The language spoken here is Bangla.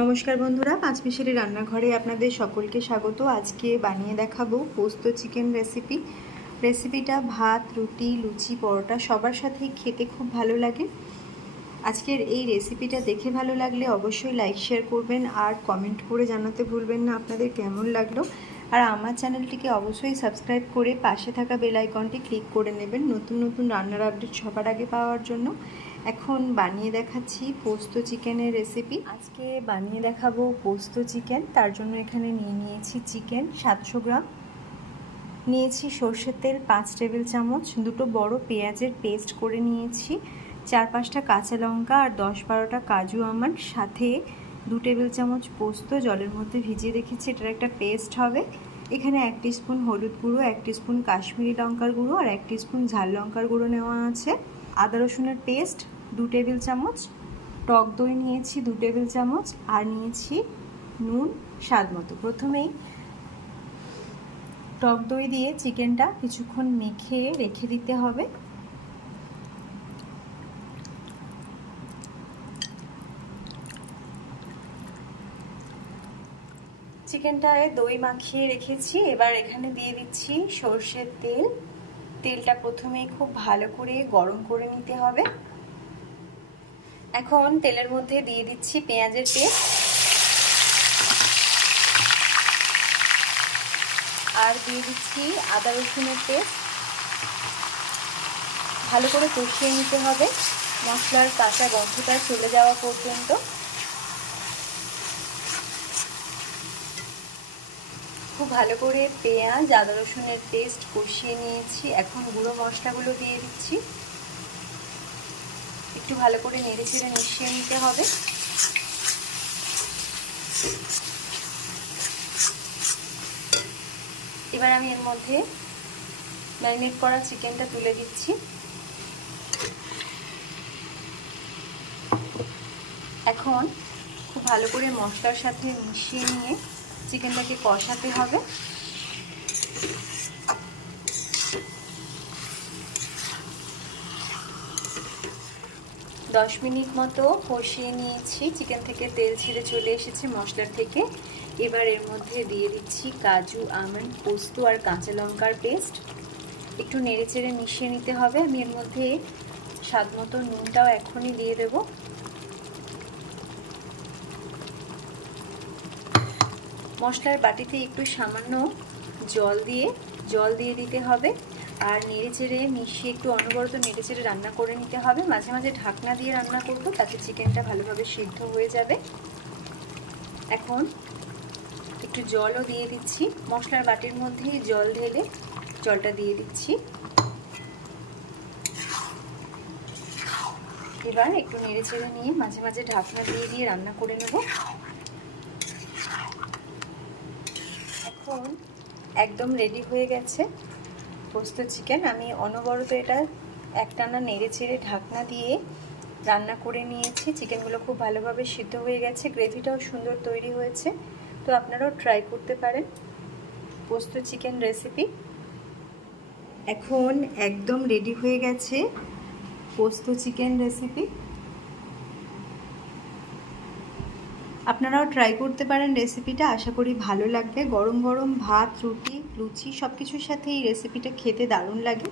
নমস্কার বন্ধুরা পাঁচ মিশালি রান্নাঘরে আপনাদের সকলকে স্বাগত। আজকে বানিয়ে দেখাবো পোস্ত চিকেন রেসিপি। রেসিপিটা ভাত, রুটি, লুচি, পরোটা সবার সাথেই খেতে খুব ভালো লাগে। আজকের এই রেসিপিটা দেখে ভালো লাগলে অবশ্যই লাইক, শেয়ার করবেন আর কমেন্ট করে জানাতে ভুলবেন না আপনাদের কেমন লাগল। আর আমার চ্যানেলটিকে অবশ্যই সাবস্ক্রাইব করে পাশে থাকা বেল আইকনটি ক্লিক করে নেবেন নতুন নতুন রান্নার আপডেট সবার আগে পাওয়ার জন্য। এখন বানিয়ে দেখাচ্ছি পোস্ত চিকেনের রেসিপি আজকে বানিয়ে দেখাবো পোস্ত চিকেন, তার জন্য এখানে নিয়ে নিয়েছি চিকেন সাতশো গ্রাম। নিয়েছি সর্ষের তেল পাঁচ টেবিল চামচ, দুটো বড় পেঁয়াজের পেস্ট করে নিয়েছি, চার পাঁচটা কাঁচা লঙ্কা আর দশ বারোটা কাজু আমার সাথে দু টেবিল চামচ পোস্ত, জলের মধ্যে ভিজিয়ে রেখেছি, এটার একটা পেস্ট হবে। এখানে এক স্পুন হলুদ গুঁড়ো, এক স্পুন কাশ্মীরি লঙ্কার গুঁড়ো আর এক স্পুন ঝাল লঙ্কার গুঁড়ো নেওয়া আছে। আদা রসুনের পেস্ট দু টেবিল চামচ, টক দই নিয়েছি দু টেবিল চামচ, আর নিয়েছি নুন স্বাদ মতো। প্রথমেই টক দই দিয়ে চিকেনটা কিছুক্ষণ মেখে রেখে দিতে হবে। চিকেনটায় দই মাখিয়ে রেখেছি। এবার এখানে দিয়ে দিচ্ছি সর্ষের তেল। তেলটা প্রথমেই খুব ভালো করে গরম করে নিতে হবে। এখন তেলের মধ্যে দিয়ে দিচ্ছি পেঁয়াজের পেস্ট। আর দিয়ে দিচ্ছি আদা রসুনের পেস্ট। ভালো করে কষিয়ে নিতে হবে। মশলার কাঁচা গন্ধটা চলে যাওয়া পর্যন্ত। খুব ভালো করে পেঁয়াজ, আদা রসুনের পেস্ট কষিয়ে নিয়েছি। এখন গুঁড়ো মশলাগুলো দিয়ে দিচ্ছি। একটু ভালো করে নেড়ে চেড়ে মিশিয়ে নিতে হবে। এবার আমি এর মধ্যে ম্যারিনেট করা চিকেনটা তুলে দিচ্ছি। এখন খুব ভালো করে মশলার সাথে মিশিয়ে নিয়ে চিকেনটাকে কষাতে হবে। দশ মিনিট মতো কষিয়ে নিয়েছি। চিকেন থেকে তেল ছেড়ে চলে এসেছে মশলার থেকে। এবার এর মধ্যে দিয়ে দিচ্ছি কাজু, আমন্ড, পোস্ত আর কাঁচা লঙ্কার পেস্ট। একটু নেড়ে চেড়ে মিশিয়ে নিতে হবে। আমি এর মধ্যে স্বাদ মতো নুনটাও এখনই দিয়ে দেবো। মশলার বাটিতে একটু সামান্য জল দিয়ে জল দিয়ে দিতে হবে। আর নেড়ে চেড়ে মিশিয়ে একটু অনবরত নেড়ে চেড়ে রান্না করে নিতে হবে। মাঝে মাঝে ঢাকনা দিয়ে রান্না করব, তাতে চিকেনটা ভালোভাবে সিদ্ধ হয়ে যাবে। এখন একটু জলও দিয়ে দিচ্ছি। মশলার বাটির মধ্যেই জল ঢেলে জলটা দিয়ে দিচ্ছি। এবার একটু নেড়ে চেড়ে নিয়ে মাঝে মাঝে ঢাকনা দিয়ে দিয়ে রান্না করে নেব। এখন একদম রেডি হয়ে গেছে। পোস্ত চিকেন আমি অনবরত এটা একটানা নেড়ে ছেড়ে ঢাকনা দিয়ে রান্না করে নিয়েছি। চিকেনগুলো খুব ভালোভাবে সিদ্ধ হয়ে গেছে গ্রেভিটাও সুন্দর তৈরি হয়েছে। তো আপনারাও ট্রাই করতে পারেন পোস্ত চিকেন রেসিপি এখন একদম রেডি হয়ে গেছে পোস্ত চিকেন রেসিপি আপনারাও ট্রাই করতে পারেন রেসিপিটা আশা করি ভালো লাগবে। গরম গরম ভাত, রুটি, লুচি সব কিছুর সাথে এই রেসিপিটা খেতে দারুণ লাগে।